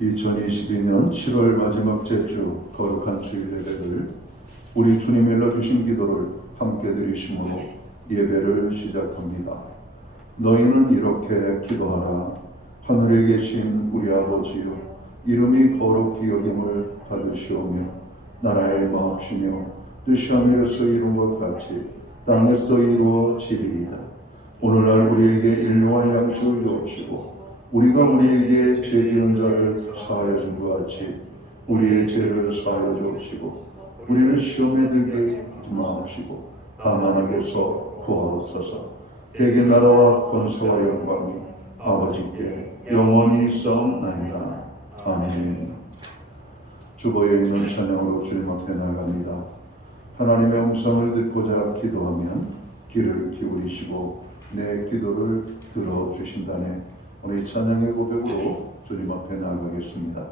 2022년 7월 마지막 제주 거룩한 주일 예배를 우리 주님이 일러주신 기도를 함께 드리심으로 예배를 시작합니다. 너희는 이렇게 기도하라. 하늘에 계신 우리 아버지여, 이름이 거룩히 여김을 받으시오며 나라의 마옵시며 뜻이 하늘에서 이룬 것 같이 땅에서도 이루어지리이다. 오늘날 우리에게 일용할 양식을 주옵시고 우리가 우리에게 죄 지은 자를 사하여 준 것 같이 우리의 죄를 사하여 주옵시고 우리를 시험에 들게 하지 마옵시고 다만 악에서 구하옵소서. 대개 나라와 권세와 영광이 아버지께 영원히 있사옵나이다. 아멘. 주보에 있는 찬양으로 주님 앞에 나갑니다. 하나님의 음성을 듣고자 기도하면 귀를 기울이시고 내 기도를 들어주신다네. 우리 찬양의 고백으로 주님 앞에 나아가겠습니다.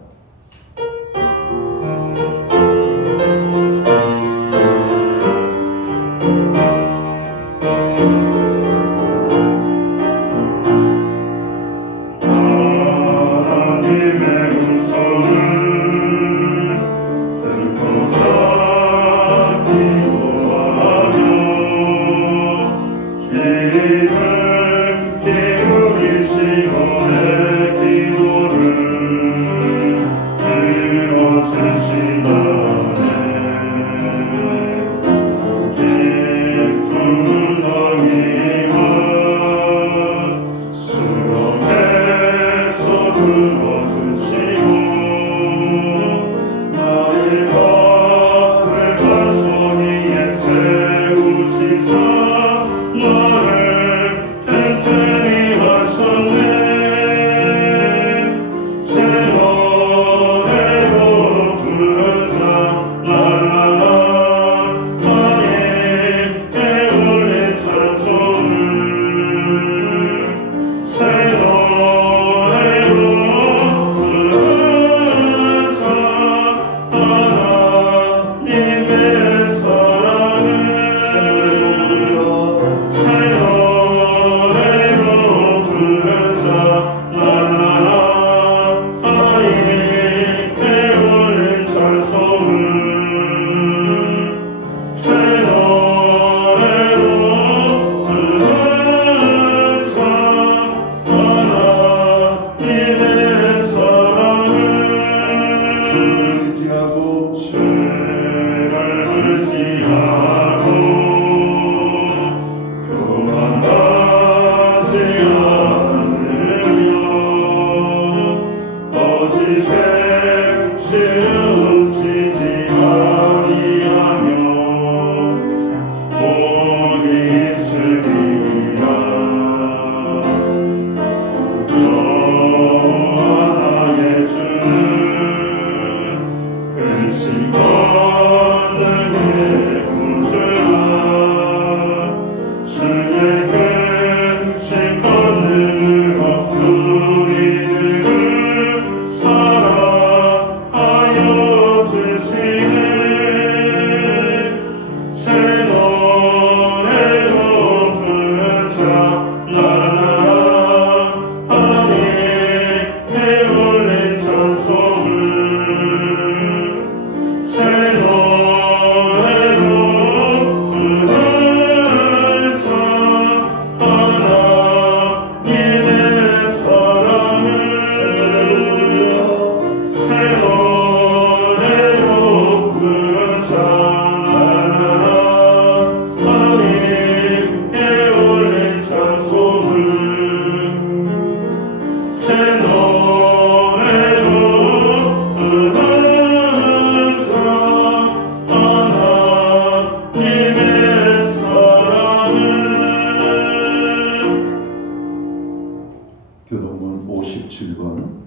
교독문 57번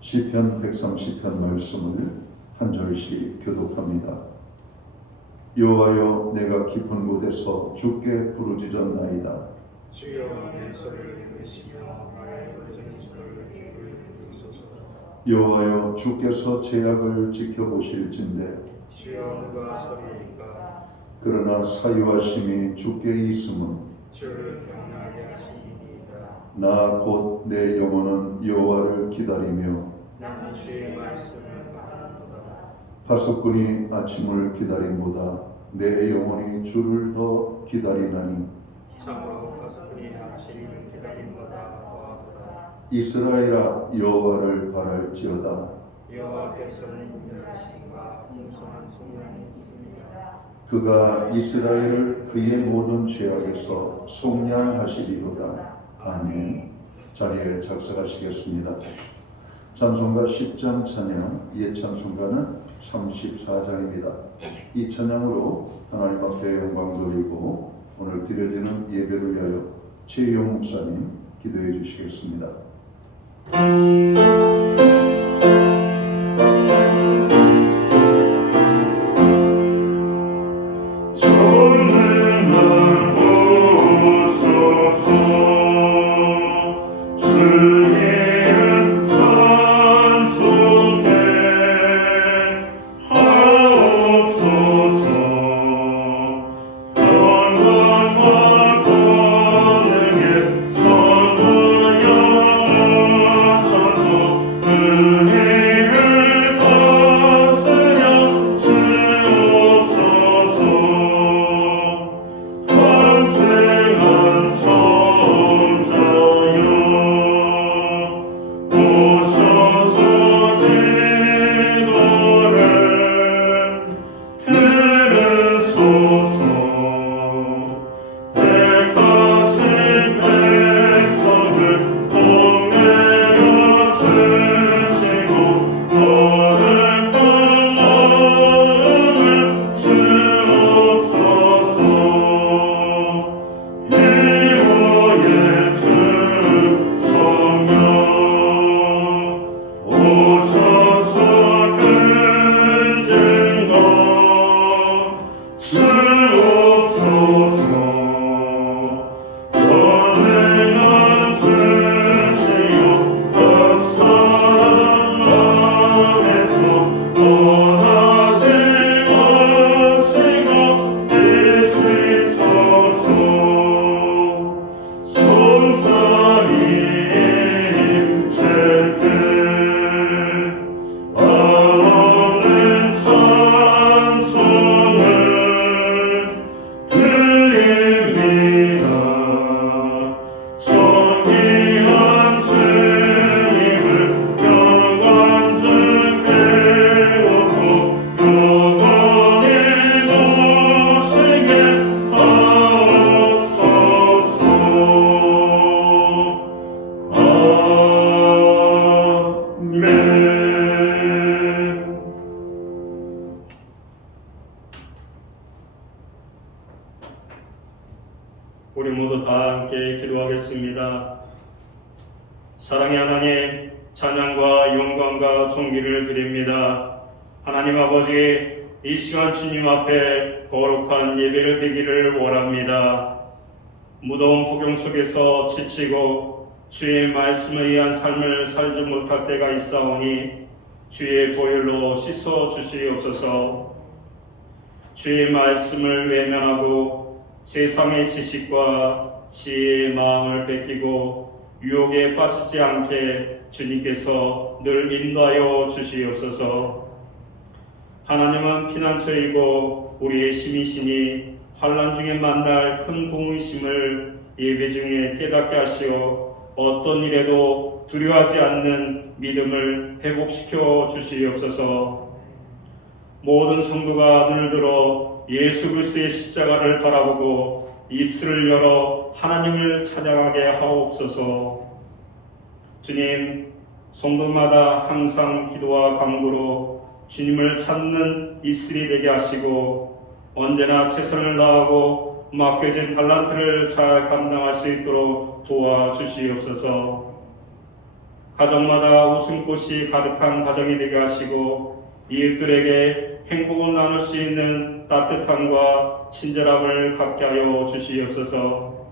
시편 130편 말씀을 한 절씩 교독합니다. 여호와여, 내가 깊은 곳에서 주께 부르짖었나이다. 주여, 내 소리를 들으시며 나의 부르짖음을 기울이소서. 여호와여, 주께서 제약을 지켜보실진대. 주여, 누가 서리이까. 그러나 사유하심이 주께 있음은 주를 경외하게 하시니이다. 나 곧 내 영혼은 여호와를 기다리며 나는 주의 말씀을 바라노다. 파수꾼이 아침을 기다림보다 내 영혼이 주를 더 기다리나니 참으로 파수꾼이 아침을 기다림보다 더하도다. 이스라엘아 여호와를 바랄지어다. 여호와께서는 인자하심과 풍성한 속량이 있습니다. 그가 이스라엘을 그의 모든 죄악에서 속량하시리로다. 아멘. 자리에 작성하시겠습니다. 찬송가 10장 찬양, 옛 찬송가는 34장입니다. 이 찬양으로 하나님 앞에 영광 돌리고 오늘 드려지는 예배를 위하여 최희용 목사님 기도해 주시겠습니다. 우리 모두 다 함께 기도하겠습니다. 사랑의 하나님, 찬양과 영광과 존귀를 드립니다. 하나님 아버지, 이 시간 주님 앞에 거룩한 예배를 드리기를 원합니다. 무더운 폭염 속에서 지치고 주의 말씀에 의한 삶을 살지 못할 때가 있사오니 주의 보혈로 씻어 주시옵소서. 주의 말씀을 외면하고 세상의 지식과 지혜의 마음을 뺏기고 유혹에 빠지지 않게 주님께서 늘 인도하여 주시옵소서. 하나님은 피난처이고 우리의 힘이시니 환난 중에 만날 큰 도움이심을 예배 중에 깨닫게 하시어 어떤 일에도 두려워하지 않는 믿음을 회복시켜 주시옵소서. 모든 성도가 눈을 들어 예수 그리스도의 십자가를 바라보고 입술을 열어 하나님을 찬양하게 하옵소서. 주님, 성도마다 항상 기도와 간구로 주님을 찾는 입술이 되게 하시고 언제나 최선을 다하고 맡겨진 달란트를 잘 감당할 수 있도록 도와주시옵소서. 가정마다 웃음꽃이 가득한 가정이 되게 하시고 이웃들에게 행복을 나눌 수 있는 따뜻함과 친절함을 갖게 하여 주시옵소서.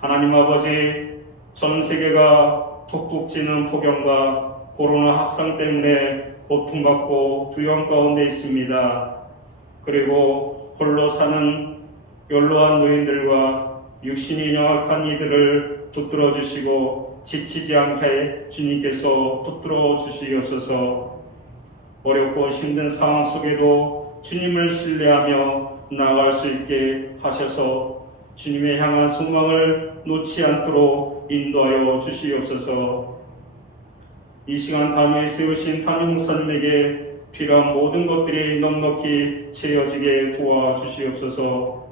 하나님 아버지, 전 세계가 푹푹 찌는 폭염과 코로나 확산 때문에 고통받고 두려움 가운데 있습니다. 그리고 홀로 사는 연로한 노인들과 육신이 영악한 이들을 붙들어 주시고 지치지 않게 주님께서 붙들어 주시옵소서. 어렵고 힘든 상황 속에도 주님을 신뢰하며 나아갈 수 있게 하셔서 주님의 향한 소망을 놓지 않도록 인도하여 주시옵소서. 이 시간 담에 세우신 담임 목사님에게 필요한 모든 것들이 넉넉히 채워지게 도와주시옵소서.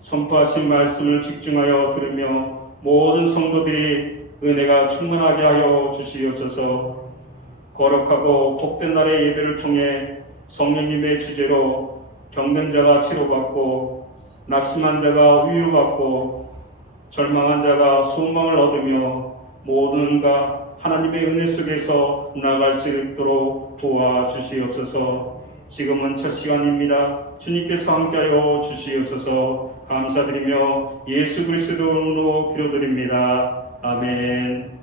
선포하신 말씀을 집중하여 들으며 모든 성도들이 은혜가 충만하게 하여 주시옵소서. 거룩하고 복된 날의 예배를 통해 성령님의 주제로 병든 자가 치료받고 낙심한 자가 위로받고 절망한 자가 소망을 얻으며 모든가 하나님의 은혜 속에서 나아갈 수 있도록 도와주시옵소서. 지금은 첫 시간입니다. 주님께서 함께하여 주시옵소서. 감사드리며 예수 그리스도로 기도드립니다. 아멘.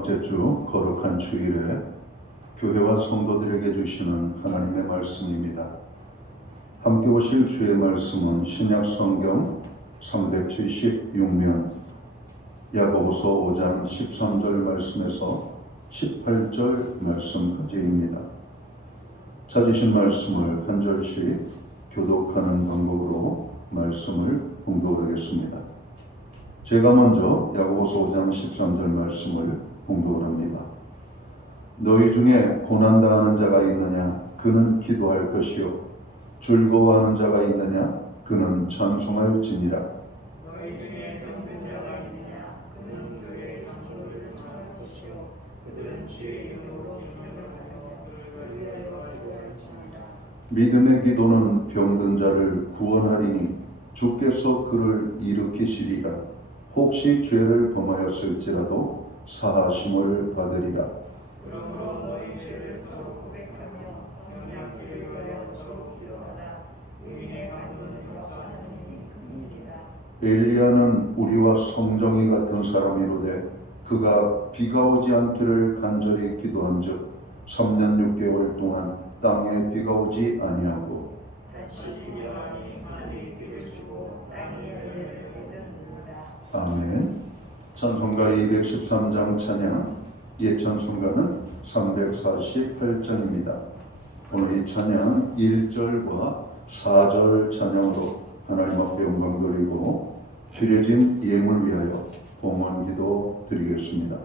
번째 주 거룩한 주일에 교회와 성도들에게 주시는 하나님의 말씀입니다. 함께 오실 주의 말씀은 신약 성경 376면 야고보서 5장 13절 말씀에서 18절 말씀까지입니다. 찾으신 말씀을 한 절씩 교독하는 방법으로 말씀을 봉독하겠습니다. 제가 먼저 야고보서 5장 13절 말씀을 봉독합니다. 너희 중에 고난당하는 자가 있느냐? 그는 기도할 것이요. 즐거워하는 자가 있느냐? 그는 찬송할지니라. 너희 중에 병든 자가 있느냐? 그는 교회의 장로들을 청할 것이요. 그들은 주의 이름으로 기념하여 그를 위하여 기도할지니라. 믿음의 기도는 병든 자를 구원하리니 주께서 그를 일으키시리라. 혹시 죄를 범하였을지라도 사하심을 받으리라. 그러므로 너희 죄를 서로 고백하며 언약궤를 위하여 서로 기도하라. 의인의 간구는 역사하는 힘이 큽니다. 엘리야는 우리와 성정이 같은 사람이로되 그가 비가 오지 않기를 간절히 기도한즉 3년 6개월 동안 땅에 비가 오지 아니하고 다시 비려하니 하늘이 비를 주고 땅이 열매를 맺었느니라. 아멘. 찬송가 213장 찬양 예찬송가는 348장입니다. 오늘 이 찬양 1절과 4절 찬양으로 하나님 앞에 영광 돌리고 드려진 예물 위하여 봉헌 기도 드리겠습니다.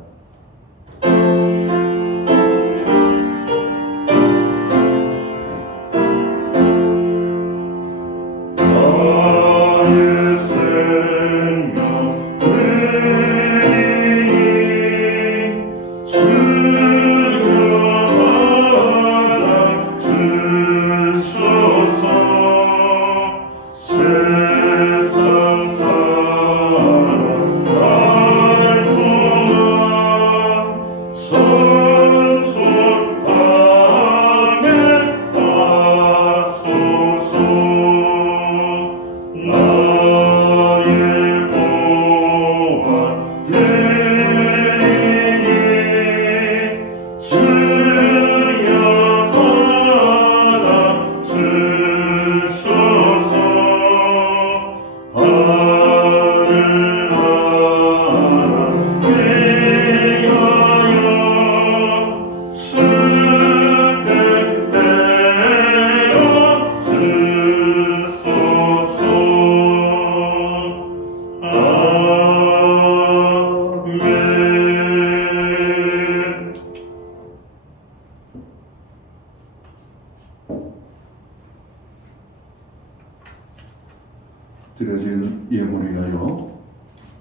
드려진 예물 위하여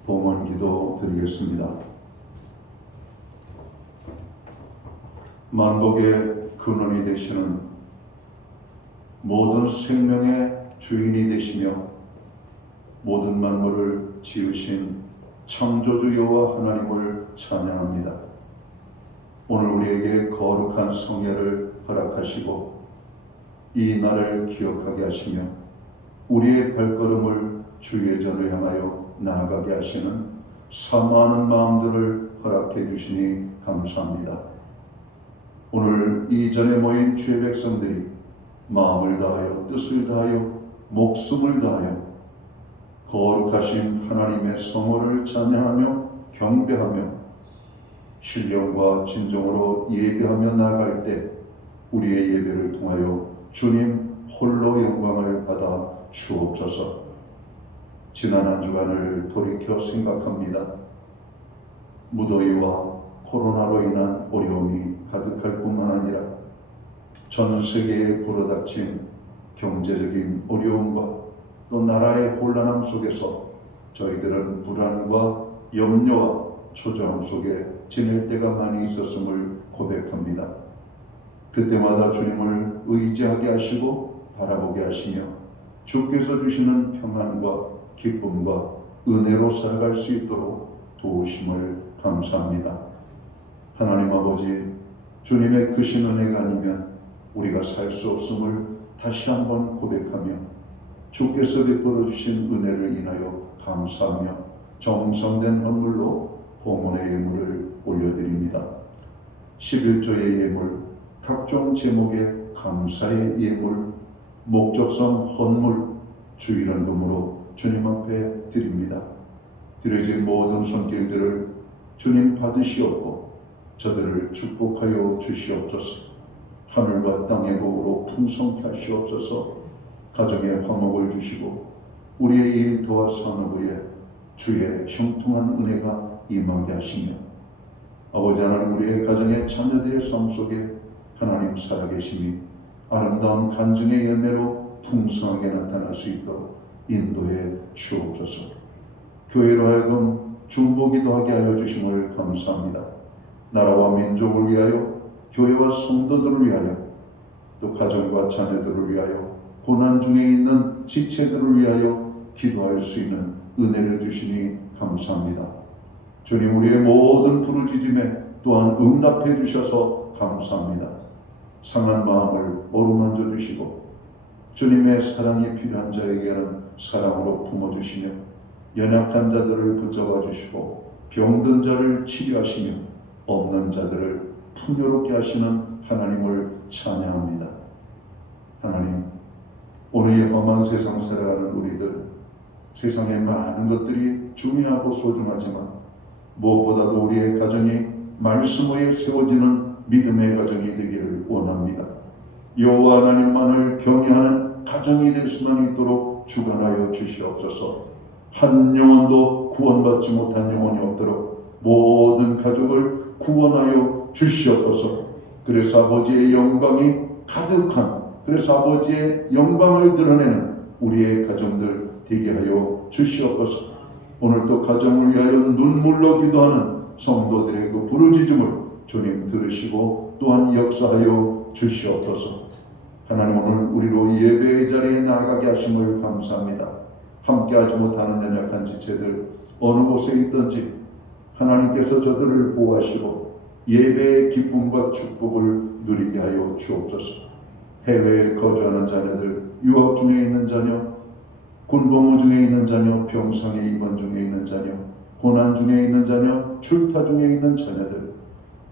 봉헌 기도 드리겠습니다. 만복의 근원이 되시는 모든 생명의 주인이 되시며 모든 만물을 지으신 창조주 여호와 하나님을 찬양합니다. 오늘 우리에게 거룩한 성회를 허락하시고 이 날을 기억하게 하시며 우리의 발걸음을 주의 전을 향하여 나아가게 하시는 사모하는 마음들을 허락해 주시니 감사합니다. 오늘 이 전에 모인 주의 백성들이 마음을 다하여 뜻을 다하여 목숨을 다하여 거룩하신 하나님의 성호를 찬양하며 경배하며 신령과 진정으로 예배하며 나아갈 때 우리의 예배를 통하여 주님 홀로 영광을 받아 주옵소서. 지난 한 주간을 돌이켜 생각합니다. 무더위와 코로나로 인한 어려움이 가득할 뿐만 아니라 전 세계에 불어닥친 경제적인 어려움과 또 나라의 혼란함 속에서 저희들은 불안과 염려와 초조함 속에 지낼 때가 많이 있었음을 고백합니다. 그때마다 주님을 의지하게 하시고 바라보게 하시며 주께서 주시는 평안과 기쁨과 은혜로 살아갈 수 있도록 도우심을 감사합니다. 하나님 아버지, 주님의 크신 은혜가 아니면 우리가 살 수 없음을 다시 한번 고백하며 주께서 베풀어 주신 은혜를 인하여 감사하며 정성된 헌물로 봉헌의 예물을 올려드립니다. 11조의 예물, 각종 제목의 감사의 예물, 목적성 헌물, 주일헌금으로 주님 앞에 드립니다. 드려진 모든 손길들을 주님 받으시옵고 저들을 축복하여 주시옵소서. 하늘과 땅의 복으로 풍성케 하시옵소서. 가정에 화목을 주시고 우리의 일터와 산업에 주의 형통한 은혜가 임하게 하시며 아버지 하나님, 우리의 가정의 자녀들의 삶 속에 하나님 살아계심이 아름다운 간증의 열매로 풍성하게 나타날 수 있도록 인도해 주옵소서. 교회로 하여금 중보기도하게 하여 주심을 감사합니다. 나라와 민족을 위하여, 교회와 성도들을 위하여, 또 가정과 자녀들을 위하여, 고난 중에 있는 지체들을 위하여 기도할 수 있는 은혜를 주시니 감사합니다. 주님, 우리의 모든 부르짖음에 또한 응답해 주셔서 감사합니다. 상한 마음을 어루만져 주시고 주님의 사랑이 필요한 자에게는 사랑으로 품어주시며 연약한 자들을 붙잡아 주시고 병든 자를 치료하시며 없는 자들을 풍요롭게 하시는 하나님을 찬양합니다. 하나님, 오늘 이 험한 세상 살아가는 우리들, 세상의 많은 것들이 중요하고 소중하지만 무엇보다도 우리의 가정이 말씀 위에 세워지는 믿음의 가정이 되기를 원합니다. 여호와 하나님만을 경외하는 가정이 될 수만 있도록 주관하여 주시옵소서. 한 영혼도 구원받지 못한 영혼이 없도록 모든 가족을 구원하여 주시옵소서. 그래서 아버지의 영광이 가득한, 그래서 아버지의 영광을 드러내는 우리의 가정들 되게 하여 주시옵소서. 오늘도 가정을 위하여 눈물로 기도하는 성도들의 그 부르짖음을 주님 들으시고 또한 역사하여 주시옵소서. 하나님, 오늘 우리로 예배의 자리에 나아가게 하심을 감사합니다. 함께하지 못하는 연약한 지체들 어느 곳에 있든지 하나님께서 저들을 보호하시고 예배의 기쁨과 축복을 누리게 하여 주옵소서. 해외에 거주하는 자녀들, 유학 중에 있는 자녀, 군복무 중에 있는 자녀, 병상에 입원 중에 있는 자녀, 고난 중에 있는 자녀, 출타 중에 있는 자녀들,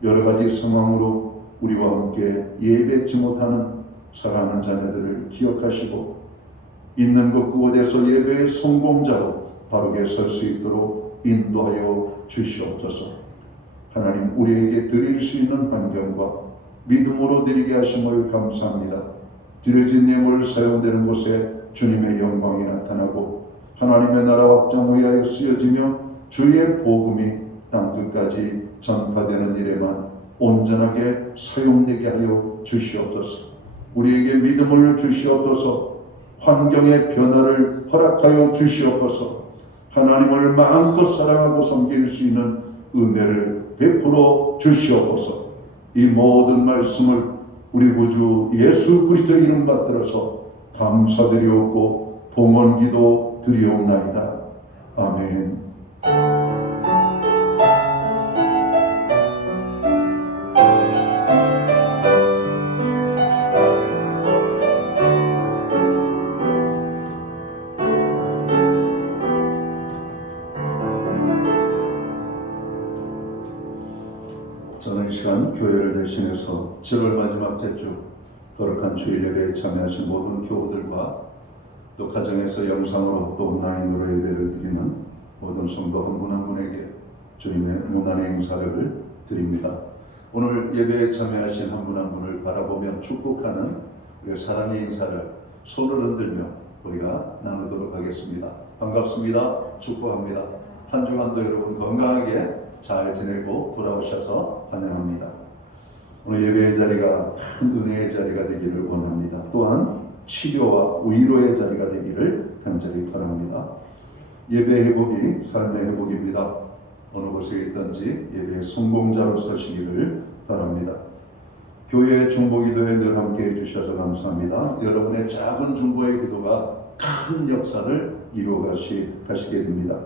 여러 가지 상황으로 우리와 함께 예배치 못하는 사랑하는 자녀들을 기억하시고 있는 곳 그곳에서 예배의 성공자로 바르게 설 수 있도록 인도하여 주시옵소서. 하나님, 우리에게 드릴 수 있는 환경과 믿음으로 드리게 하심을 감사합니다. 드려진 예물 사용되는 곳에 주님의 영광이 나타나고 하나님의 나라 확장 위하여 쓰여지며 주의 복음이 땅끝까지 전파되는 일에만 온전하게 사용되게 하여 주시옵소서. 우리에게 믿음을 주시옵소서. 환경의 변화를 허락하여 주시옵소서. 하나님을 마음껏 사랑하고 섬길 수 있는 은혜를 베풀어 주시옵소서. 이 모든 말씀을 우리 구주 예수 그리스도 이름 받들어서 감사드리옵고 봉헌기도 드리옵나이다. 아멘. 7월 마지막 대주 거룩한 주일 예배에 참여하신 모든 교우들과 또 가정에서 영상으로 또 온라인으로 예배를 드리는 모든 성도 한 분 한 분에게 주님의 무난의 인사를 드립니다. 오늘 예배에 참여하신 한 분 한 분을 바라보며 축복하는 우리의 사랑의 인사를 손을 흔들며 우리가 나누도록 하겠습니다. 반갑습니다. 축복합니다. 한 주간도 여러분 건강하게 잘 지내고 돌아오셔서 환영합니다. 오늘 예배의 자리가 큰 은혜의 자리가 되기를 원합니다. 또한 치료와 위로의 자리가 되기를 간절히 바랍니다. 예배 회복이 삶의 회복입니다. 어느 곳에 있든지 예배의 성공자로 서시기를 바랍니다. 교회의 중보기도에 늘 함께 해주셔서 감사합니다. 여러분의 작은 중보의 기도가 큰 역사를 이루어 가시게 됩니다.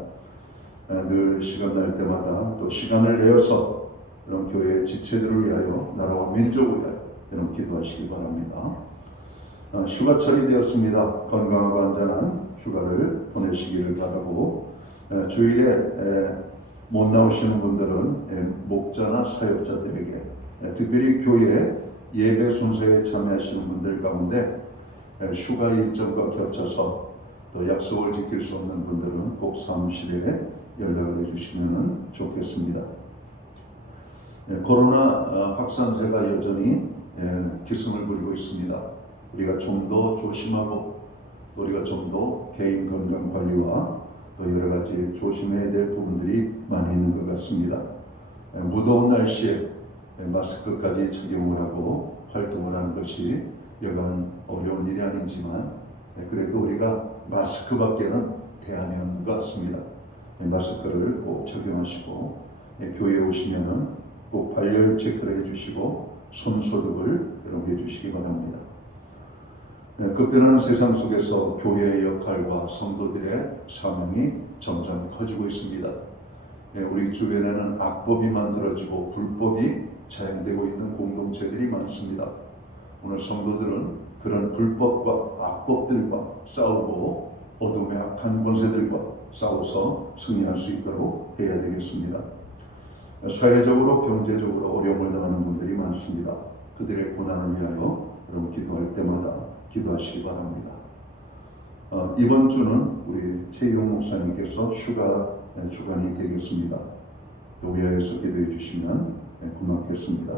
늘 시간 날 때마다 또 시간을 내어서 이런 교회의 지체들을 위하여 나라와 민족을 위하여 이런 기도하시기 바랍니다. 휴가철이 되었습니다. 건강하고 안전한 휴가를 보내시기를 바라고 주일에 못 나오시는 분들은 목자나 사역자들에게 특별히 교회 예배 순서에 참여하시는 분들 가운데 휴가 일정과 겹쳐서 또 약속을 지킬 수 없는 분들은 꼭 사무실에 연락을 해주시면 좋겠습니다. 코로나 확산세가 여전히 기승을 부리고 있습니다. 우리가 좀 더 조심하고 우리가 좀 더 개인 건강 관리와 또 여러 가지 조심해야 될 부분들이 많이 있는 것 같습니다. 무더운 날씨에 마스크까지 착용을 하고 활동을 하는 것이 여간 어려운 일이 아니지만 그래도 우리가 마스크밖에는 대안이 없는 것 같습니다. 마스크를 꼭 착용하시고 교회에 오시면은 꼭 발열 체크를 해주시고 손 소독을 여러분 해주시기 바랍니다. 급변하는 세상 속에서 교회의 역할과 성도들의 사명이 점점 커지고 있습니다. 우리 주변에는 악법이 만들어지고 불법이 자행되고 있는 공동체들이 많습니다. 오늘 성도들은 그런 불법과 악법들과 싸우고 어둠의 악한 권세들과 싸워서 승리할 수 있도록 해야 되겠습니다. 사회적으로 경제적으로 어려움을 당하는 분들이 많습니다. 그들의 고난을 위하여 여러분 기도할 때마다 기도하시기 바랍니다. 이번 주는 우리 최용 목사님께서 휴가 주간이 되겠습니다. 또 위하여서 기도해 주시면 고맙겠습니다.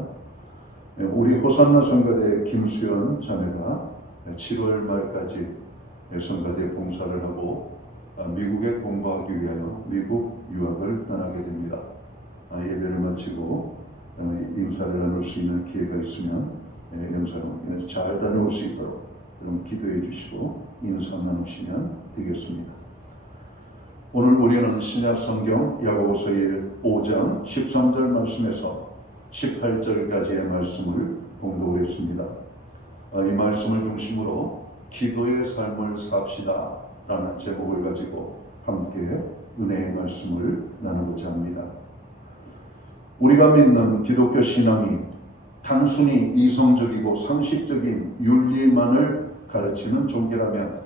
우리 호산나 성가대 김수연 자매가 7월 말까지 성가대 봉사를 하고 미국에 공부하기 위하여 미국 유학을 떠나게 됩니다. 예배를 마치고 인사를 나눌 수 있는 기회가 있으면 영사로 잘 다녀올 수 있도록 여러분 기도해 주시고 인사 나누시면 되겠습니다. 오늘 우리는 신약 성경 야고보서 5장 13절 말씀에서 18절까지의 말씀을 공부했습니다. 이 말씀을 중심으로 기도의 삶을 삽시다 라는 제목을 가지고 함께 은혜의 말씀을 나누고자 합니다. 우리가 믿는 기독교 신앙이 단순히 이성적이고 상식적인 윤리만을 가르치는 종교라면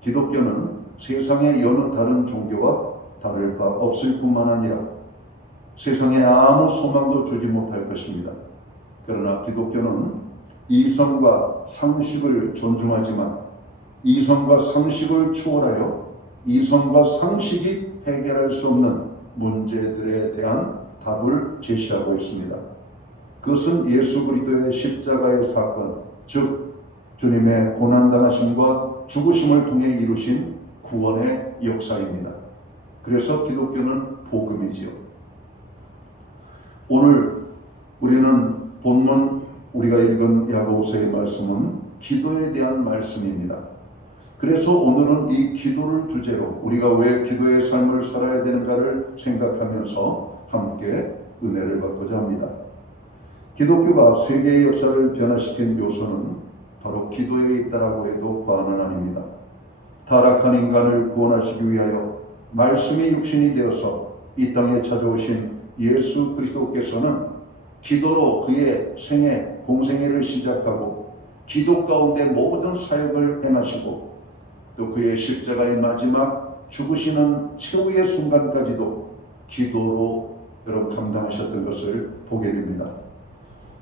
기독교는 세상의 여느 다른 종교와 다를 바 없을 뿐만 아니라 세상에 아무 소망도 주지 못할 것입니다. 그러나 기독교는 이성과 상식을 존중하지만 이성과 상식을 초월하여 이성과 상식이 해결할 수 없는 문제들에 대한 답을 제시하고 있습니다. 그것은 예수 그리스도의 십자가의 사건, 즉 주님의 고난당하심과 죽으심을 통해 이루신 구원의 역사입니다. 그래서 기독교는 복음이지요. 오늘 우리는 본문 우리가 읽은 야고보서의 말씀은 기도에 대한 말씀입니다. 그래서 오늘은 이 기도를 주제로 우리가 왜 기도의 삶을 살아야 되는가를 생각하면서 함께 은혜를 받고자 합니다. 기독교가 세계의 역사를 변화시킨 요소는 바로 기도에 있다라고 해도 과언은 아닙니다. 타락한 인간을 구원하시기 위하여 말씀이 육신이 되어서 이 땅에 찾아오신 예수 그리스도께서는 기도로 그의 생애, 공생애를 시작하고 기도 가운데 모든 사역을 행하시고 또 그의 십자가의 마지막 죽으시는 최후의 순간까지도 기도로 여러분 감당하셨던 것을 보게 됩니다.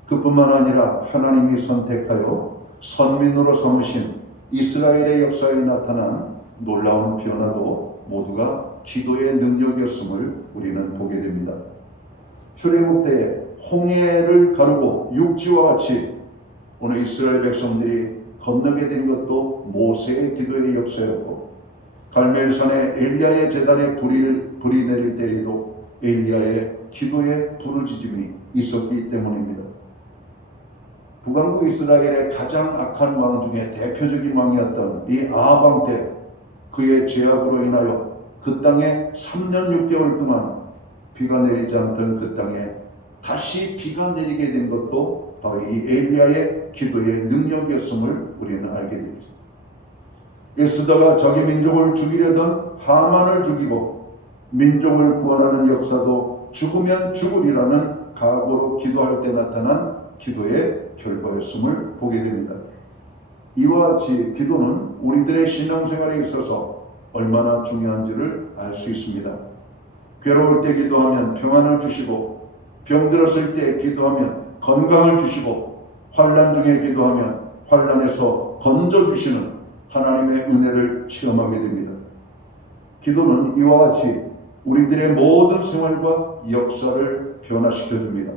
그뿐만 아니라 하나님이 선택하여 선민으로 삼으신 이스라엘의 역사에 나타난 놀라운 변화도 모두가 기도의 능력이었음을 우리는 보게 됩니다. 출애굽 때에 홍해를 가르고 육지와 같이 오늘 이스라엘 백성들이 건너게 된 것도 모세의 기도의 역사였고, 갈멜산에 엘리야의 제단에 불이 내릴 때에도 엘리야의 기도의 부르짖음이 있었기 때문입니다. 북왕국 이스라엘의 가장 악한 왕 중에 대표적인 왕이었던 이 아합 왕 때 그의 죄악으로 인하여 그 땅에 3년 6개월 동안 비가 내리지 않던 그 땅에 다시 비가 내리게 된 것도 바로 이 엘리야의 기도의 능력이었음을 우리는 알게 됩니다. 에스더가 자기 민족을 죽이려던 하만을 죽이고 민족을 구원하는 역사도 죽으면 죽으리라는 각오로 기도할 때 나타난 기도의 결과였음을 보게 됩니다. 이와 같이 기도는 우리들의 신앙생활에 있어서 얼마나 중요한지를 알 수 있습니다. 괴로울 때 기도하면 평안을 주시고, 병들었을 때 기도하면 건강을 주시고, 환난 중에 기도하면 환난에서 건져주시는 하나님의 은혜를 체험하게 됩니다. 기도는 이와 같이 우리들의 모든 생활과 역사를 변화시켜줍니다.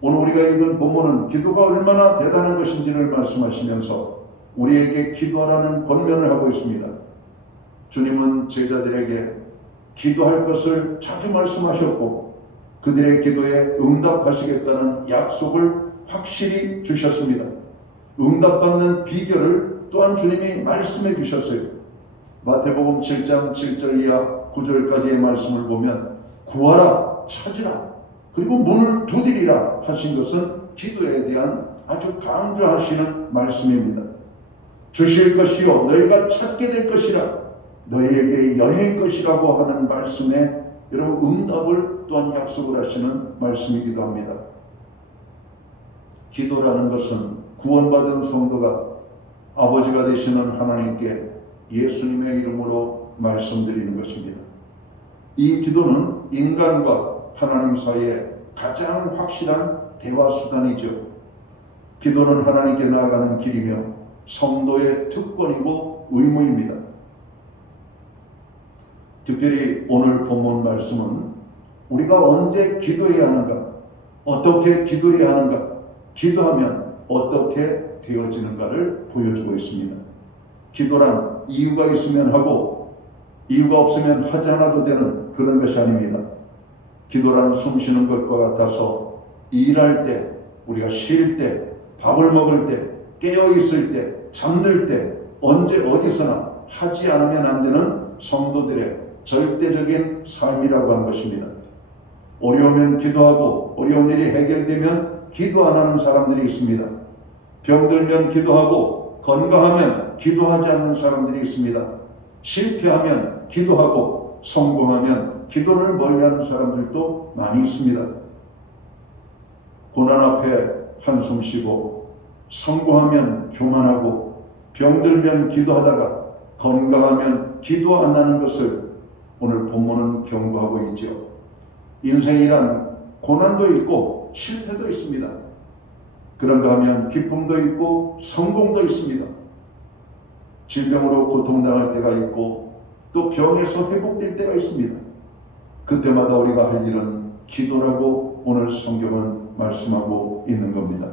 오늘 우리가 읽은 본문은 기도가 얼마나 대단한 것인지를 말씀하시면서 우리에게 기도하라는 권면을 하고 있습니다. 주님은 제자들에게 기도할 것을 자주 말씀하셨고 그들의 기도에 응답하시겠다는 약속을 확실히 주셨습니다. 응답받는 비결을 또한 주님이 말씀해 주셨어요. 마태복음 7장 7절 이하 9절까지의 말씀을 보면 구하라, 찾으라, 그리고 문을 두드리라 하신 것은 기도에 대한 아주 강조하시는 말씀입니다. 주실 것이요 너희가 찾게 될 것이라, 너희에게 열릴 것이라고 하는 말씀에 여러분 응답을 또한 약속을 하시는 말씀이기도 합니다. 기도라는 것은 구원받은 성도가 아버지가 되시는 하나님께 예수님의 이름으로 말씀드리는 것입니다. 이 기도는 인간과 하나님 사이에 가장 확실한 대화 수단이죠. 기도는 하나님께 나아가는 길이며 성도의 특권이고 의무입니다. 특별히 오늘 본문 말씀은 우리가 언제 기도해야 하는가, 어떻게 기도해야 하는가, 기도하면 어떻게 되어지는가를 보여주고 있습니다. 기도란 이유가 있으면 하고 이유가 없으면 하지 않아도 되는 그런 것이 아닙니다. 기도란 숨 쉬는 것과 같아서 일할 때, 우리가 쉴 때, 밥을 먹을 때, 깨어있을 때, 잠들 때, 언제 어디서나 하지 않으면 안 되는 성도들의 절대적인 삶이라고 한 것입니다. 어려우면 기도하고 어려운 일이 해결되면 기도 안 하는 사람들이 있습니다. 병들면 기도하고 건강하면 기도하지 않는 사람들이 있습니다. 실패하면 기도하고 성공하면 기도를 멀리하는 사람들도 많이 있습니다. 고난 앞에 한숨 쉬고 성공하면 교만하고 병들면 기도하다가 건강하면 기도 안 하는 것을 오늘 본문은 경고하고 있죠. 인생이란 고난도 있고 실패도 있습니다. 그런가 하면 기쁨도 있고 성공도 있습니다. 질병으로 고통당할 때가 있고 또 병에서 회복될 때가 있습니다. 그때마다 우리가 할 일은 기도라고 오늘 성경은 말씀하고 있는 겁니다.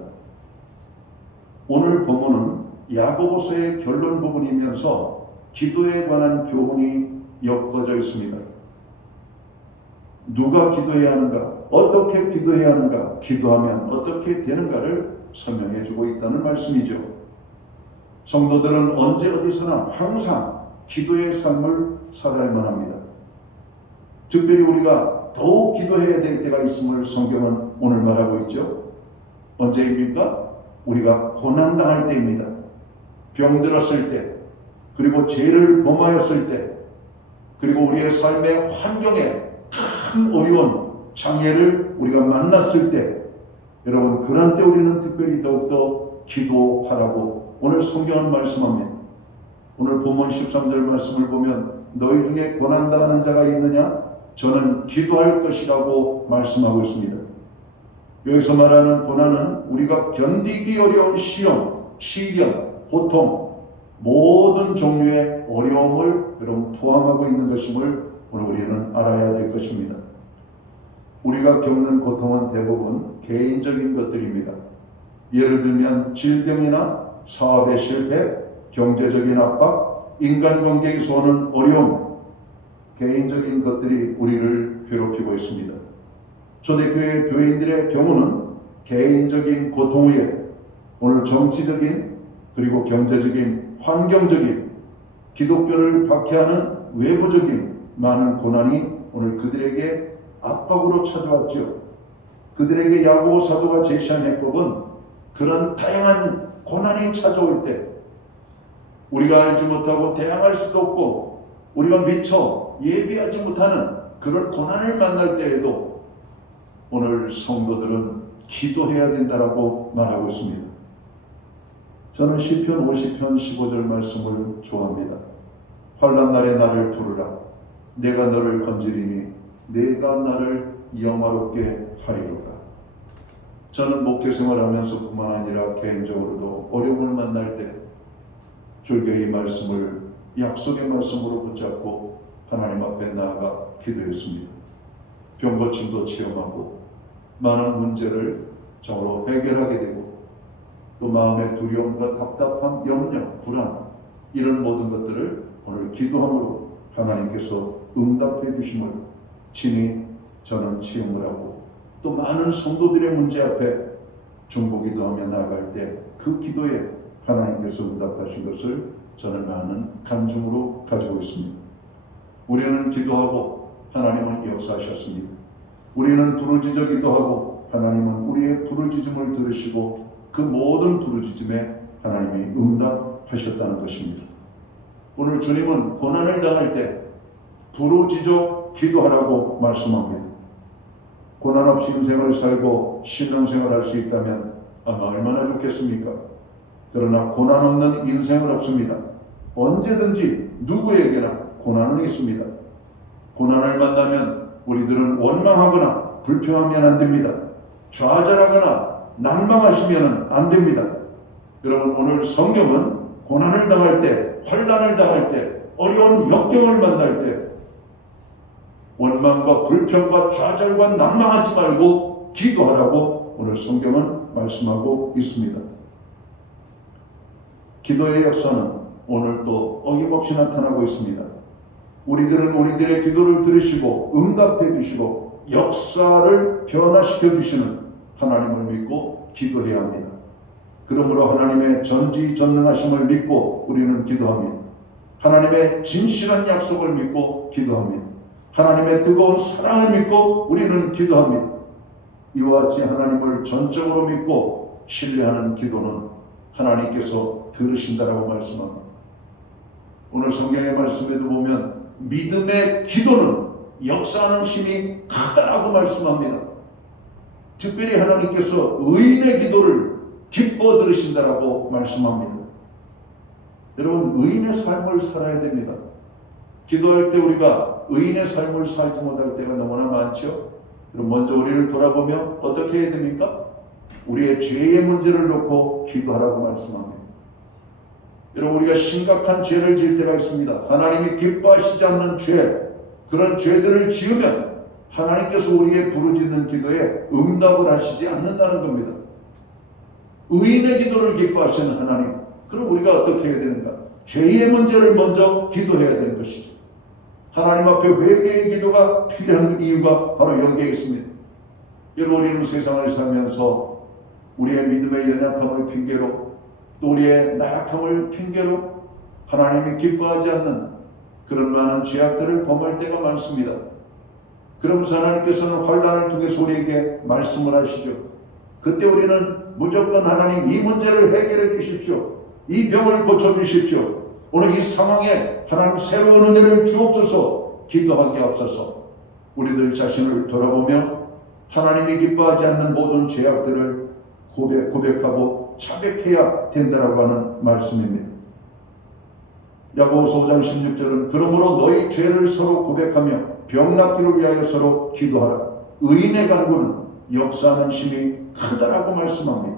오늘 본문은 야고보서의 결론 부분이면서 기도에 관한 교훈이 엮어져 있습니다. 누가 기도해야 하는가, 어떻게 기도해야 하는가, 기도하면 어떻게 되는가를 설명해 주고 있다는 말씀이죠. 성도들은 언제 어디서나 항상 기도의 삶을 살아야만 합니다. 특별히 우리가 더욱 기도해야 될 때가 있음을 성경은 오늘 말하고 있죠. 언제입니까? 우리가 고난당할 때입니다. 병들었을 때, 그리고 죄를 범하였을 때, 그리고 우리의 삶의 환경에 큰 어려운 장애를 우리가 만났을 때, 여러분 그런 때 우리는 특별히 더욱더 기도하라고 오늘 성경은 말씀합니다. 오늘 본문 13절 말씀을 보면 너희 중에 고난당하는 자가 있느냐? 저는 기도할 것이라고 말씀하고 있습니다. 여기서 말하는 고난은 우리가 견디기 어려운 시험, 시련, 고통, 모든 종류의 어려움을 여러분 포함하고 있는 것임을 오늘 우리는 알아야 될 것입니다. 우리가 겪는 고통은 대부분 개인적인 것들입니다. 예를 들면 질병이나 사업의 실패, 경제적인 압박, 인간관계에서 오는 어려움, 개인적인 것들이 우리를 괴롭히고 있습니다. 초대교회 교인들의 경우는 개인적인 고통 후에 오늘 정치적인 그리고 경제적인 환경적인 기독교를 박해하는 외부적인 많은 고난이 오늘 그들에게 압박으로 찾아왔죠. 그들에게 야고보 사도가 제시한 해법은 그런 다양한 고난이 찾아올 때 우리가 알지 못하고 대항할 수도 없고 우리가 미처 예비하지 못하는 그런 고난을 만날 때에도 오늘 성도들은 기도해야 된다라고 말하고 있습니다. 저는 시편 50편 15절 말씀을 좋아합니다. 환난 날에 나를 부르라. 내가 너를 건지리니 내가 나를 영화롭게 하리로다. 저는 목회 생활하면서 뿐만 아니라 개인적으로도 어려움을 만날 때 줄기의 말씀을 약속의 말씀으로 붙잡고 하나님 앞에 나아가 기도했습니다. 병 고침도 체험하고 많은 문제를 정으로 해결하게 되고 또 마음의 두려움과 답답함, 염려, 불안 이런 모든 것들을 오늘 기도함으로 하나님께서 응답해 주심을 친히 저는 체험을 하고 또 많은 성도들의 문제 앞에 중보기도하며 나아갈 때 그 기도에 하나님께서 응답하신 것을 저는 많은 간증으로 가지고 있습니다. 우리는 기도하고 하나님은 역사하셨습니다. 우리는 부르짖어 기도하고 하나님은 우리의 부르짖음을 들으시고 그 모든 부르짖음에 하나님이 응답하셨다는 것입니다. 오늘 주님은 고난을 당할 때 부르짖어 기도하라고 말씀합니다. 고난 없이 인생을 살고 신앙생활 할 수 있다면 아마 얼마나 좋겠습니까? 그러나 고난 없는 인생은 없습니다. 언제든지 누구에게나 고난은 있습니다. 고난을 만나면 우리들은 원망하거나 불평하면 안 됩니다. 좌절하거나 난망하시면 안 됩니다. 여러분 오늘 성경은 고난을 당할 때, 환난을 당할 때, 어려운 역경을 만날 때 원망과 불평과 좌절과 난망하지 말고 기도하라고 오늘 성경은 말씀하고 있습니다. 기도의 역사는 오늘 또 어김없이 나타나고 있습니다. 우리들은 우리들의 기도를 들으시고 응답해 주시고 역사를 변화시켜 주시는 하나님을 믿고 기도해야 합니다. 그러므로 하나님의 전지전능하심을 믿고 우리는 기도합니다. 하나님의 진실한 약속을 믿고 기도합니다. 하나님의 뜨거운 사랑을 믿고 우리는 기도합니다. 이와 같이 하나님을 전적으로 믿고 신뢰하는 기도는 하나님께서 들으신다라고 말씀합니다. 오늘 성경의 말씀에도 보면 믿음의 기도는 역사하는 힘이 크다라고 말씀합니다. 특별히 하나님께서 의인의 기도를 기뻐 들으신다라고 말씀합니다. 여러분 의인의 삶을 살아야 됩니다. 기도할 때 우리가 의인의 삶을 살지 못할 때가 너무나 많죠. 그럼 먼저 우리를 돌아보며 어떻게 해야 됩니까? 우리의 죄의 문제를 놓고 기도하라고 말씀합니다. 여러분 우리가 심각한 죄를 지을 때가 있습니다. 하나님이 기뻐하시지 않는 죄, 그런 죄들을 지으면 하나님께서 우리의 부르짖는 기도에 응답을 하시지 않는다는 겁니다. 의인의 기도를 기뻐하시는 하나님, 그럼 우리가 어떻게 해야 되는가? 죄의 문제를 먼저 기도해야 되는 것이죠. 하나님 앞에 회개의 기도가 필요한 이유가 바로 여기에 있습니다. 여러분 우리는 세상을 살면서 우리의 믿음의 연약함을 핑계로 또 우리의 나약함을 핑계로 하나님이 기뻐하지 않는 그런 많은 죄악들을 범할 때가 많습니다. 그러면서 하나님께서는 환난을 통해서 우리에게 말씀을 하시죠. 그때 우리는 무조건 하나님 이 문제를 해결해 주십시오. 이 병을 고쳐주십시오. 오늘 이 상황에 하나님 새로운 은혜를 주옵소서 기도하기에 앞서서 우리들 자신을 돌아보며 하나님이 기뻐하지 않는 모든 죄악들을 고백하고 자백해야 된다라고 하는 말씀입니다. 야고보서 5장 16절은 그러므로 너희 죄를 서로 고백하며 병 낫기를 위하여 서로 기도하라. 의인의 간구는 역사하는 힘이 크다라고 말씀합니다.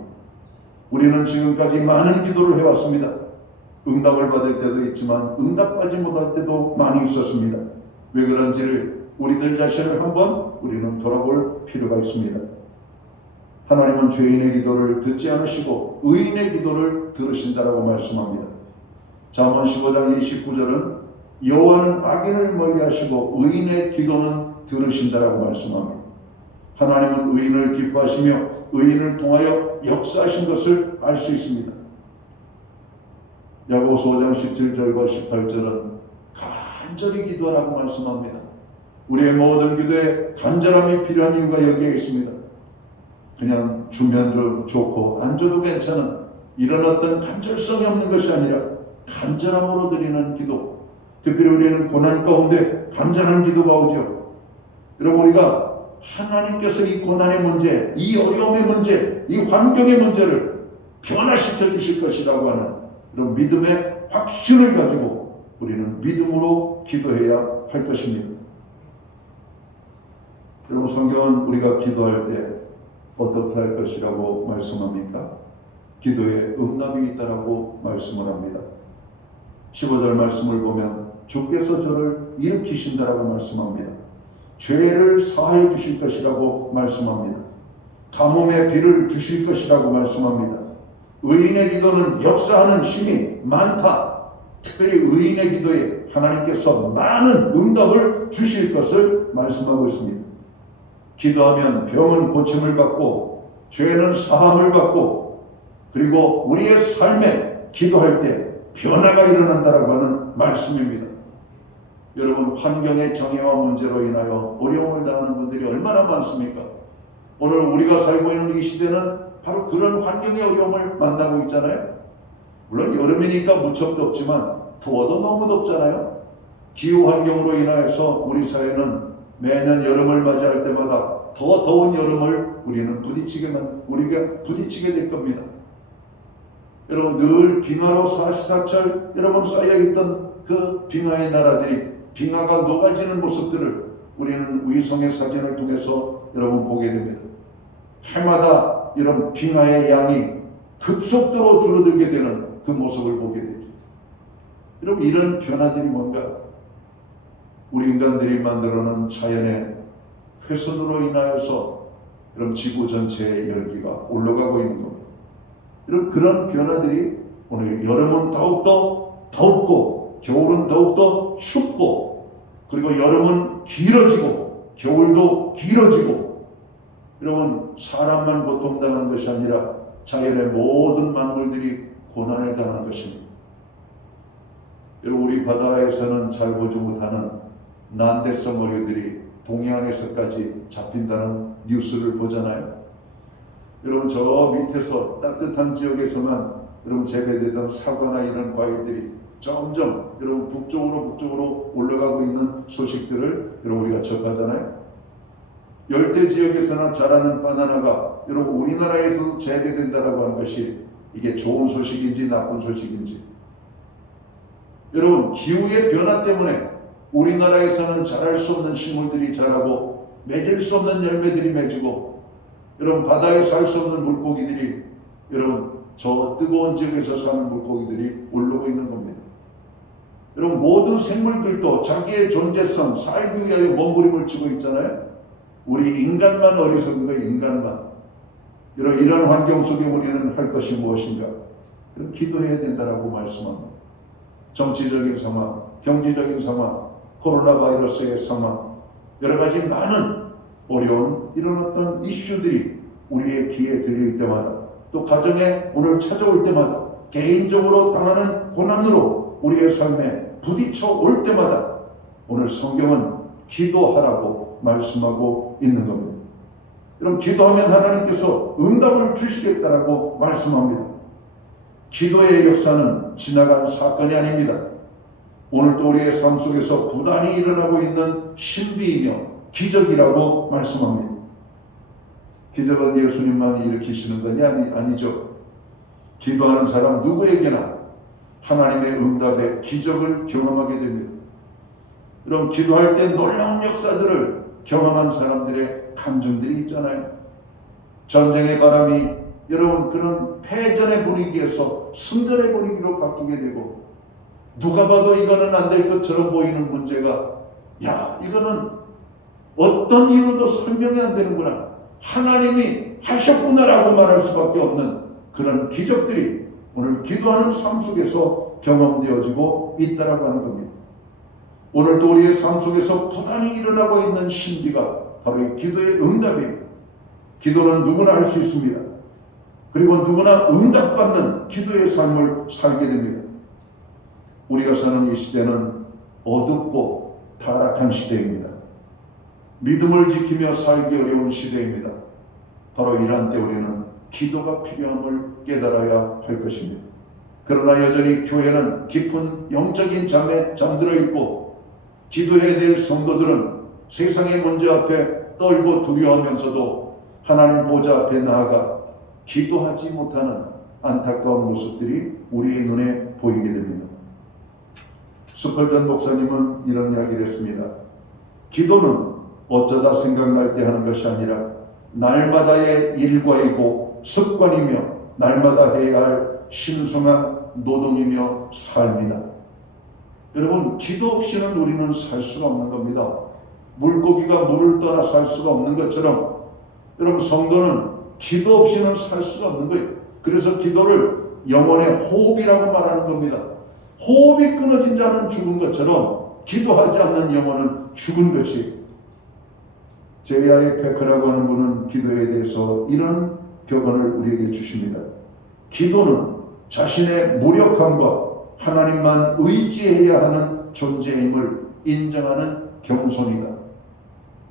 우리는 지금까지 많은 기도를 해왔습니다. 응답을 받을 때도 있지만 응답받지 못할 때도 많이 있었습니다. 왜 그런지를 우리들 자신을 한번 우리는 돌아볼 필요가 있습니다. 하나님은 죄인의 기도를 듣지 않으시고 의인의 기도를 들으신다라고 말씀합니다. 잠언 15장 29절은 여호와는 악인을 멀리하시고 의인의 기도는 들으신다라고 말씀합니다. 하나님은 의인을 기뻐하시며 의인을 통하여 역사하신 것을 알 수 있습니다. 야고보서 5장 17절과 18절은 간절히 기도하라고 말씀합니다. 우리의 모든 기도에 간절함이 필요한 이유가 여기에 있습니다. 그냥 주면 좋고 안 줘도 괜찮은 이런 어떤 간절성이 없는 것이 아니라 간절함으로 드리는 기도. 특별히 우리는 고난 가운데 간절한 기도가 오죠. 여러분, 우리가 하나님께서 이 고난의 문제, 이 어려움의 문제, 이 환경의 문제를 변화시켜 주실 것이라고 하는 이런 믿음의 확신을 가지고 우리는 믿음으로 기도해야 할 것입니다. 여러분, 성경은 우리가 기도할 때 어떻게 할 것이라고 말씀합니까? 기도에 응답이 있다라고 말씀을 합니다. 15절 말씀을 보면 주께서 저를 일으키신다라고 말씀합니다. 죄를 사하여 주실 것이라고 말씀합니다. 가뭄의 비를 주실 것이라고 말씀합니다. 의인의 기도는 역사하는 힘이 많다. 특별히 의인의 기도에 하나님께서 많은 응답을 주실 것을 말씀하고 있습니다. 기도하면 병은 고침을 받고 죄는 사함을 받고 그리고 우리의 삶에 기도할 때 변화가 일어난다라고 하는 말씀입니다. 여러분, 환경의 장애와 문제로 인하여 어려움을 당하는 분들이 얼마나 많습니까? 오늘 우리가 살고 있는 이 시대는 바로 그런 환경의 어려움을 만나고 있잖아요. 물론 여름이니까 무척 덥지만 더워도 너무 덥잖아요. 기후 환경으로 인하여서 우리 사회는 매년 여름을 맞이할 때마다 더 더운 여름을 우리가 부딪히게 될 겁니다. 여러분, 늘 빙하로 사시사철 여러분 쌓여있던 그 빙하의 나라들이 빙하가 녹아지는 모습들을 우리는 위성의 사진을 통해서 여러분 보게 됩니다. 해마다 이런 빙하의 양이 급속도로 줄어들게 되는 그 모습을 보게 되죠. 여러분, 이런 변화들이 뭔가? 우리 인간들이 만들어놓은 자연의 훼손으로 인하여서 여러분 지구 전체의 열기가 올라가고 있는 겁니다. 여러분, 그런 변화들이 오늘 여름은 더욱더 덥고 겨울은 더욱더 춥고 그리고 여름은 길어지고 겨울도 길어지고 여러분, 사람만 고통당하는 것이 아니라 자연의 모든 만물들이 고난을 당하는 것입니다. 여러분, 우리 바다에서는 잘 보지 못하는 난대성 어류들이 동해안에서까지 잡힌다는 뉴스를 보잖아요. 여러분, 저 밑에서 따뜻한 지역에서만 여러분 재배되던 사과나 이런 과일들이 점점 여러분 북쪽으로 올라가고 있는 소식들을 여러분 우리가 접하잖아요. 열대 지역에서나 자라는 바나나가 여러분 우리나라에서도 재배된다라고 하는 것이 이게 좋은 소식인지 나쁜 소식인지. 여러분, 기후의 변화 때문에 우리나라에서는 자랄 수 없는 식물들이 자라고 맺을 수 없는 열매들이 맺고 여러분 바다에 살 수 없는 물고기들이 여러분 저 뜨거운 지역에서 사는 물고기들이 올라오고 있는 겁니다. 여러분, 모든 생물들도 자기의 존재성, 살기 위하여 몸부림을 치고 있잖아요. 우리 인간만 어리석은 거예요. 인간만. 이런 환경 속에 우리는 할 것이 무엇인가? 기도해야 된다라고 말씀합니다. 정치적인 상황, 경제적인 상황, 코로나 바이러스의 상황, 여러 가지 많은 어려운 이런 어떤 이슈들이 우리의 귀에 들릴 때마다 또 가정에 오늘 찾아올 때마다 개인적으로 당하는 고난으로 우리의 삶에 부딪혀 올 때마다 오늘 성경은 기도하라고 말씀하고 있는 겁니다. 그럼 기도하면 하나님께서 응답을 주시겠다라고 말씀합니다. 기도의 역사는 지나간 사건이 아닙니다. 오늘도 우리의 삶 속에서 부단히 일어나고 있는 신비이며 기적이라고 말씀합니다. 기적은 예수님만이 일으키시는 것이 아니죠. 기도하는 사람 누구에게나 하나님의 응답의 기적을 경험하게 됩니다. 그럼 기도할 때 놀라운 역사들을 경험한 사람들의 간증들이 있잖아요. 전쟁의 바람이 여러분 그런 패전의 분위기에서 승전의 분위기로 바뀌게 되고, 누가 봐도 이거는 안 될 것처럼 보이는 문제가, 야, 이거는 어떤 이유로도 설명이 안 되는구나, 하나님이 하셨구나라고 말할 수밖에 없는 그런 기적들이 오늘 기도하는 삶 속에서 경험되어지고 있다라고 하는 겁니다. 오늘도 우리의 삶 속에서 부단히 일어나고 있는 신비가 바로 이 기도의 응답입니다. 기도는 누구나 할 수 있습니다. 그리고 누구나 응답받는 기도의 삶을 살게 됩니다. 우리가 사는 이 시대는 어둡고 타락한 시대입니다. 믿음을 지키며 살기 어려운 시대입니다. 바로 이러한 때 우리는 기도가 필요함을 깨달아야 할 것입니다. 그러나 여전히 교회는 깊은 영적인 잠에 잠들어 있고, 기도해야 될 성도들은 세상의 문제 앞에 떨고 두려워하면서도 하나님 보좌 앞에 나아가 기도하지 못하는 안타까운 모습들이 우리의 눈에 보이게 됩니다. 스펄전 목사님은 이런 이야기를 했습니다. 기도는 어쩌다 생각날 때 하는 것이 아니라 날마다의 일과이고 습관이며 날마다 해야 할 신성한 노동이며 삶이다. 여러분, 기도 없이는 우리는 살 수가 없는 겁니다. 물고기가 물을 떠나 살 수가 없는 것처럼 여러분, 성도는 기도 없이는 살 수가 없는 거예요. 그래서 기도를 영혼의 호흡이라고 말하는 겁니다. 호흡이 끊어진 자는 죽은 것처럼 기도하지 않는 영혼은 죽은 것이에요. 제야의 페크라고 하는 분은 기도에 대해서 이런 교훈을 우리에게 주십니다. 기도는 자신의 무력함과 하나님만 의지해야 하는 존재임을 인정하는 겸손이다.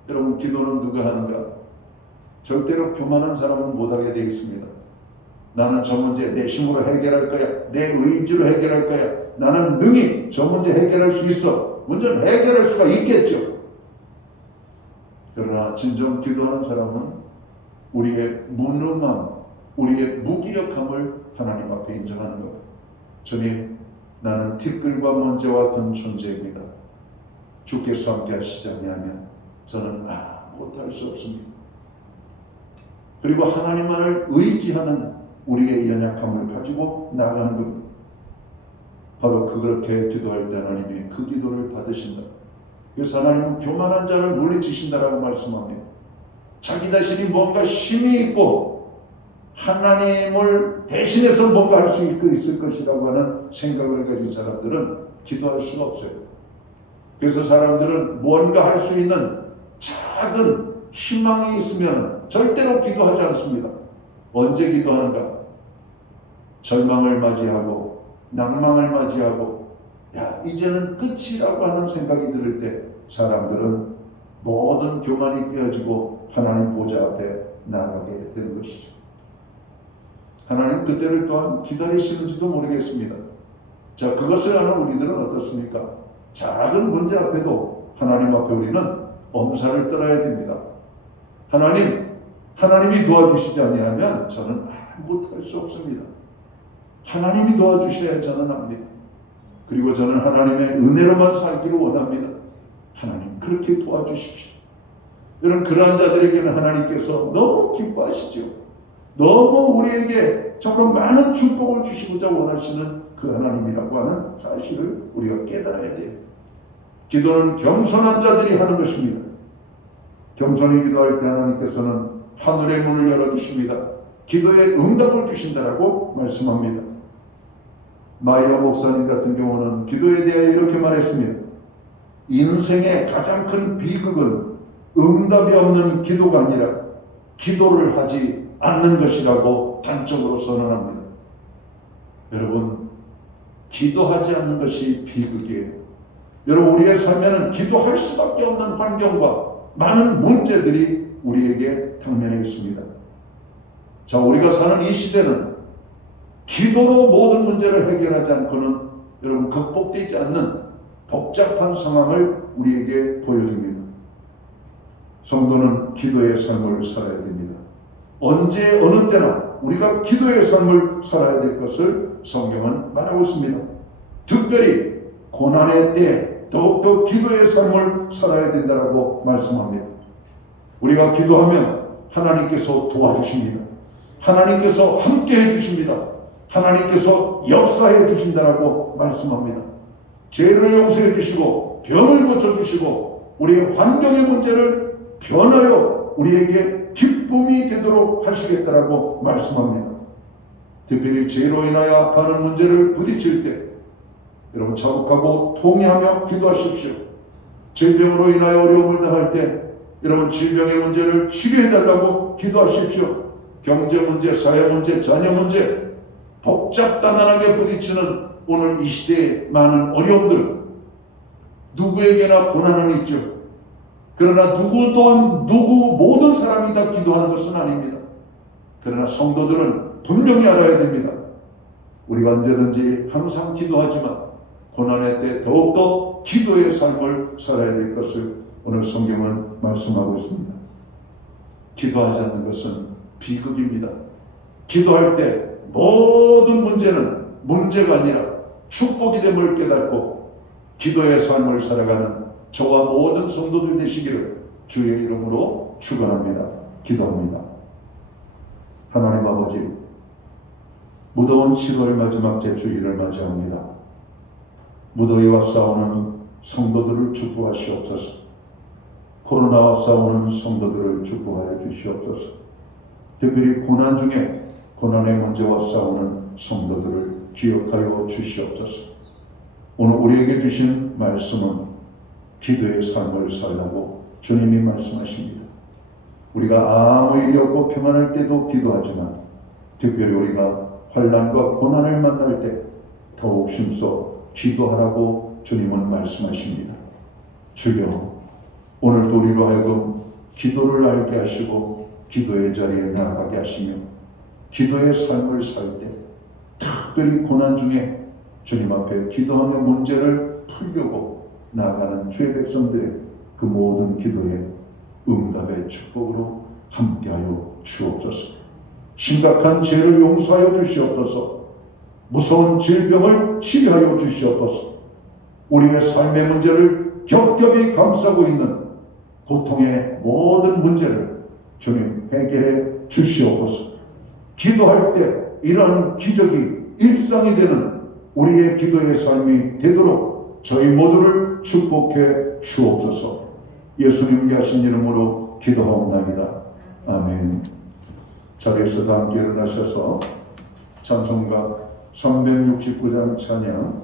여러분, 기도는 누가 하는가? 절대로 교만한 사람은 못하게 되어 있습니다. 나는 저 문제 내 힘으로 해결할 거야. 내 의지로 해결할 거야. 나는 능히 저 문제 해결할 수 있어. 문제는 해결할 수가 있겠죠. 그러나 진정 기도하는 사람은 우리의 무능함, 우리의 무기력함을 하나님 앞에 인정하는 것. 주님, 나는 티끌과 먼지와 같은 존재입니다. 주께서 함께 하시지 아니하면 저는 못할 수 없습니다. 그리고 하나님만을 의지하는 우리의 연약함을 가지고 나아가는 겁니다. 바로 그렇게 기도할 때 하나님이 그 기도를 받으신다. 그래서 하나님은 교만한 자를 물리치신다라고 말씀합니다. 자기 자신이 뭔가 힘이 있고 하나님을 대신해서 뭔가 할 수 있을 것이라고 하는 생각을 가진 사람들은 기도할 수가 없어요. 그래서 사람들은 뭔가 할 수 있는 작은 희망이 있으면 절대로 기도하지 않습니다. 언제 기도하는가? 절망을 맞이하고 낭망을 맞이하고 이제는 끝이라고 하는 생각이 들을 때 사람들은 모든 교만이 깨어지고 하나님 보좌 앞에 나아가게 되는 것이죠. 하나님 그때를 또한 기다리시는지도 모르겠습니다. 자, 그것을 아는 우리들은 어떻습니까? 작은 문제 앞에도 하나님 앞에 우리는 엄살을 떨어야 됩니다. 하나님이 도와주시지 아니하면 저는 못할 수 없습니다. 하나님이 도와주셔야 저는 합니다. 그리고 저는 하나님의 은혜로만 살기를 원합니다. 하나님 그렇게 도와주십시오. 여러분, 그러한 자들에게는 하나님께서 너무 기뻐하시죠. 너무 우리에게 정말 많은 축복을 주시고자 원하시는 그 하나님이라고 하는 사실을 우리가 깨달아야 돼요. 기도는 겸손한 자들이 하는 것입니다. 겸손히 기도할 때 하나님께서는 하늘의 문을 열어주십니다. 기도에 응답을 주신다라고 말씀합니다. 마이어 목사님 같은 경우는 기도에 대해 이렇게 말했습니다. 인생의 가장 큰 비극은 응답이 없는 기도가 아니라 기도를 하지 않는 것이라고 단적으로 선언합니다. 여러분, 기도하지 않는 것이 비극이에요. 여러분, 우리의 삶에는 기도할 수밖에 없는 환경과 많은 문제들이 우리에게 당면해 있습니다. 자, 우리가 사는 이 시대는 기도로 모든 문제를 해결하지 않고는 여러분 극복되지 않는 복잡한 상황을 우리에게 보여줍니다. 성도는 기도의 삶을 살아야 됩니다. 언제 어느 때나 우리가 기도의 삶을 살아야 될 것을 성경은 말하고 있습니다. 특별히 고난의 때 더욱더 기도의 삶을 살아야 된다고 말씀합니다. 우리가 기도하면 하나님께서 도와주십니다. 하나님께서 함께 해주십니다. 하나님께서 역사해 주신다라고 말씀합니다. 죄를 용서해 주시고 병을 고쳐주시고 우리의 환경의 문제를 변하여 우리에게 기쁨이 되도록 하시겠다라고 말씀합니다. 특별히 죄로 인하여 악하는 문제를 부딪힐 때 여러분 자복하고 통회하며 기도하십시오. 질병으로 인하여 어려움을 당할 때 여러분 질병의 문제를 치료해달라고 기도하십시오. 경제 문제, 사회 문제, 자녀 문제, 복잡단단하게 부딪히는 오늘 이 시대의 많은 어려움들, 누구에게나 고난은 있죠. 그러나 누구 모든 사람이 다 기도하는 것은 아닙니다. 그러나 성도들은 분명히 알아야 됩니다. 우리가 언제든지 항상 기도하지만 고난의 때 더욱더 기도의 삶을 살아야 될 것을 오늘 성경은 말씀하고 있습니다. 기도하지 않는 것은 비극입니다. 기도할 때 모든 문제는 문제가 아니라 축복이 됨을 깨닫고 기도의 삶을 살아가는 저와 모든 성도들 되시기를 주의 이름으로 축원합니다. 기도합니다. 하나님 아버지, 무더운 7월 마지막 제주일을 맞이합니다. 무더위와 싸우는 성도들을 축복하시옵소서. 코로나와 싸우는 성도들을 축복하여 주시옵소서. 특별히 고난 중에 고난의 문제와 싸우는 성도들을 기억하여 주시옵소서. 오늘 우리에게 주신 말씀은 기도의 삶을 살라고 주님이 말씀하십니다. 우리가 아무 일이 없고 평안할 때도 기도하지만 특별히 우리가 환난과 고난을 만날 때 더욱 힘써 기도하라고 주님은 말씀하십니다. 주여, 오늘도 우리로 하여금 기도를 알게 하시고 기도의 자리에 나아가게 하시며 기도의 삶을 살 때 특별히 고난 중에 주님 앞에 기도하며 문제를 풀려고 나아가는 주의 백성들의 그 모든 기도에 응답의 축복으로 함께하여 주옵소서. 심각한 죄를 용서하여 주시옵소서. 무서운 질병을 치료하여 주시옵소서. 우리의 삶의 문제를 겹겹이 감싸고 있는 고통의 모든 문제를 주님 해결해 주시옵소서. 기도할 때 이런 기적이 일상이 되는 우리의 기도의 삶이 되도록 저희 모두를 축복해 주옵소서. 예수님께 하신 이름으로 기도하옵나이다. 아멘. 자리에서 다 함께 일어나셔서 찬송가 369장 찬양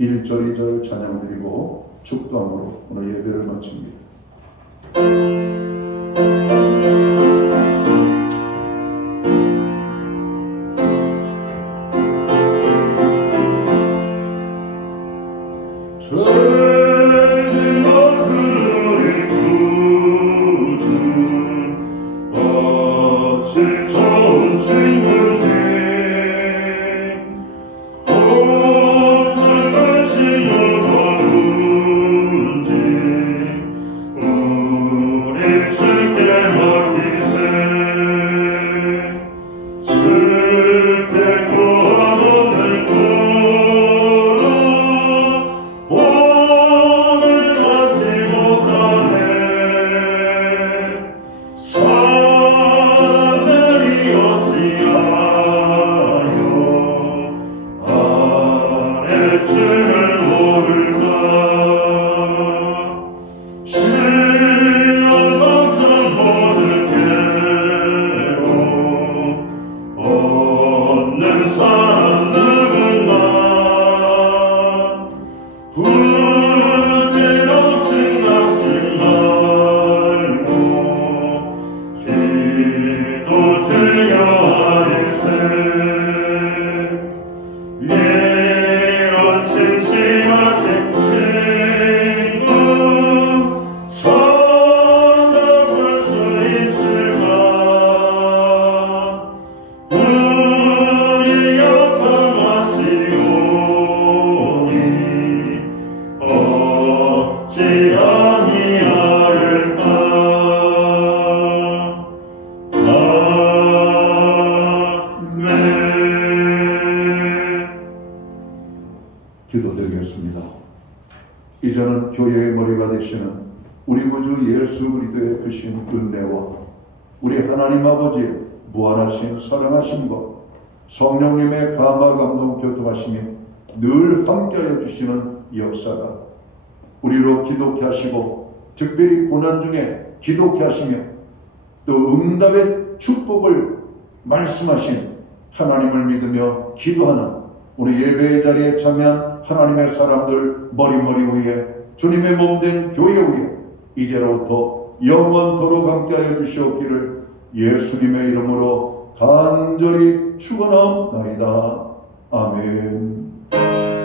1절 2절 찬양 드리고 축도함으로 오늘 예배를 마칩니다. 기도드리겠습니다. 이제는 교회의 머리가 되시는 우리 구주 예수 그리스도의 크신 은혜와 우리 하나님 아버지의 무한하신 사랑하심과 성령님의 감화 감동 교통하심이 늘 함께하여 주시는 역사가 우리로 기독케 하시고 특별히 고난 중에 기독케 하시며 또 응답의 축복을 말씀하신 하나님을 믿으며 기도하는 우리 예배의 자리에 참여한 하나님의 사람들 머리머리 위에 주님의 몸된 교회 위에 이제로부터 영원토록 함께하여 주시옵기를 예수님의 이름으로 간절히 축원하옵나이다. 아멘.